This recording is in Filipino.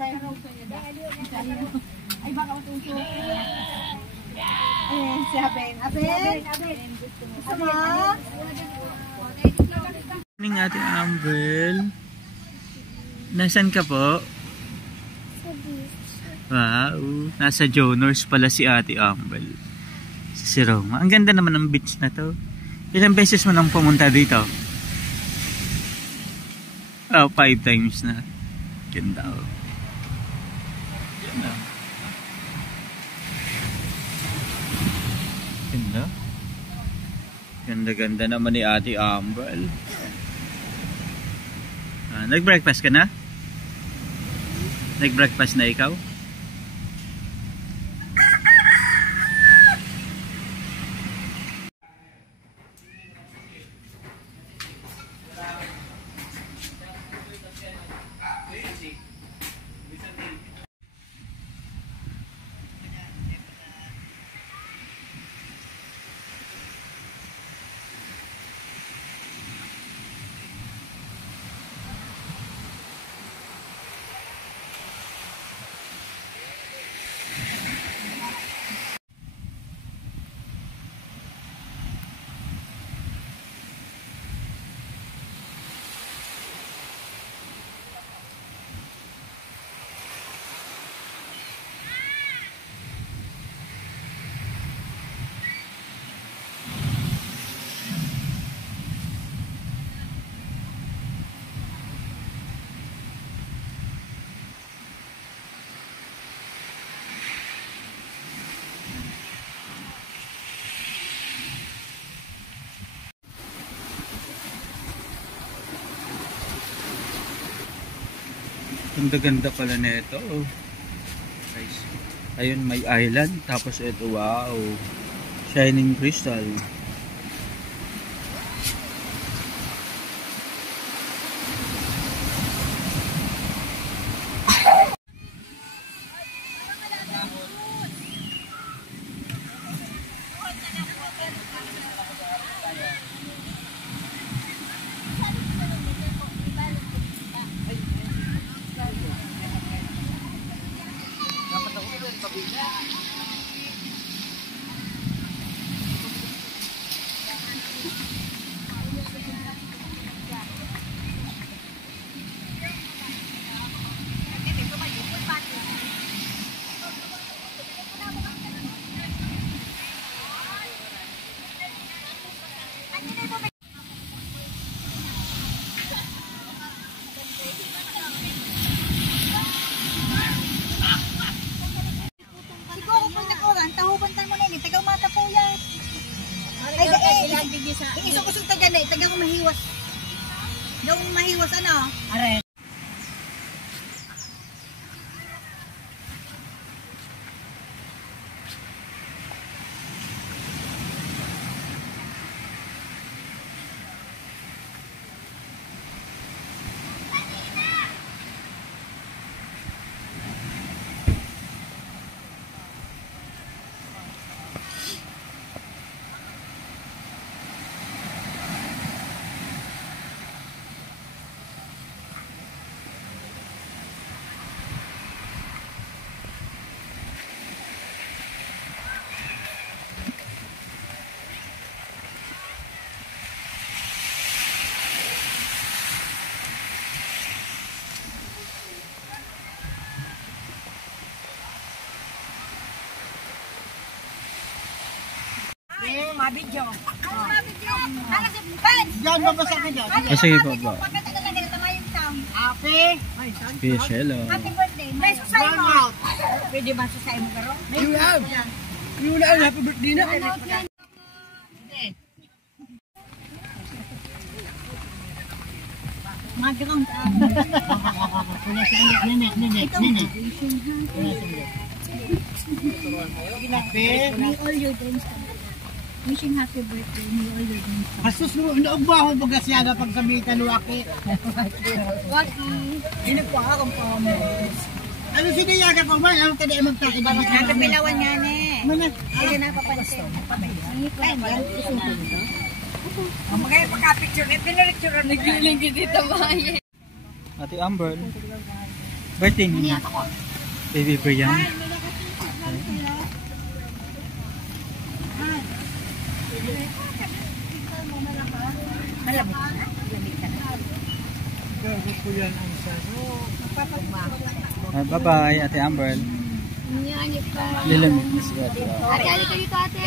Ay, baka utuso. Si Aben. Aben? Gusto mo? Morning, Ate Amber. Nasaan ka po? Sa beach. Wow, nasa Jonors pala si Ate Amber. Si Roma. Ang ganda naman ng beach na to. Ilang beses mo nang pumunta dito? Oh, 5 times na. Ganda oh. Ganda. Ganda. Ganda-ganda naman ni Ate Amber. Nag-breakfast ka na? Nag-breakfast na ikaw? Ganda-ganda pala nito. Oh. Guys, ayun may island. Tapos ito, wow. Shining crystal. Iso-kusog taga na, taga ko mahiwas. Yung mahiwas ano? Are. Mabidyo. Mabidyo. Diyan babasa ko dyan. Sige po ba? Happy. Fish, hello. Happy birthday. May susay mo. Pwede ba susay mo karo? Yun lang. Happy birthday na. Mag-ground. Happy. May all your dreams. Wishing happy birthday. May all your dreams. Asus mo, naugba ako pagkasyaga pagkabitan waki. Waki. Hindi po akong promise. Ano siniyaga ko ba? Ano kada magtakid? Nakapilawan nga ne. Mana? Hindi na papansin. Ay, yan. Mga pagka-picture, pinaricture na giling dito ba? Ate Amber. Birthday niya. Baby Brian. Malamig na. Malamig ka na. Gago ko yan ang saro. Bye-bye, Ate Amber. Lilamig na siya. Ate, halika dito, ate.